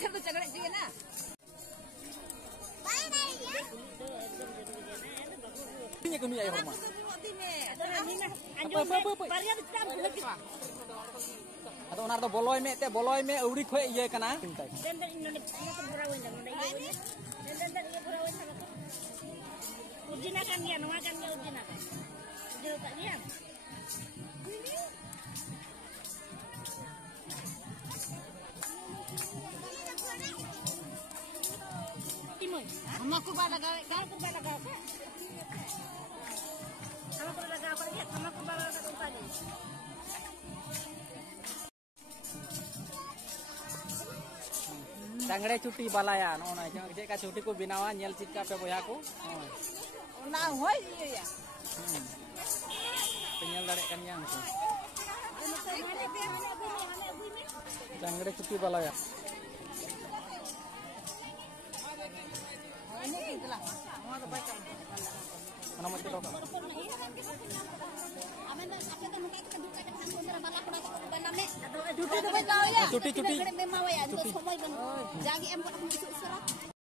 तो चगड़े चाहिए ना ini kami ayah rumah. Atau orang tu boloi me, uri kue iya kena. Ujina kan dia, nama kan dia ujina kan. Jauh tak dia. Timur. Mama ku bala gawe kan Aku bala gawe. Sama ku bala gawe ya, sama ku bala gawe tadi. Tangre cuti balaya, no na. Jangan jika cuti ku binawa nyel cika pe boya ku. na hoy ya Penyel dari kan yang tu. Tangre cuti balaya. ini itulah mau ada baik kan Mana mau kita doka? cuti tu baik tahu ya Cuti. memang ya semua jangan em buat aku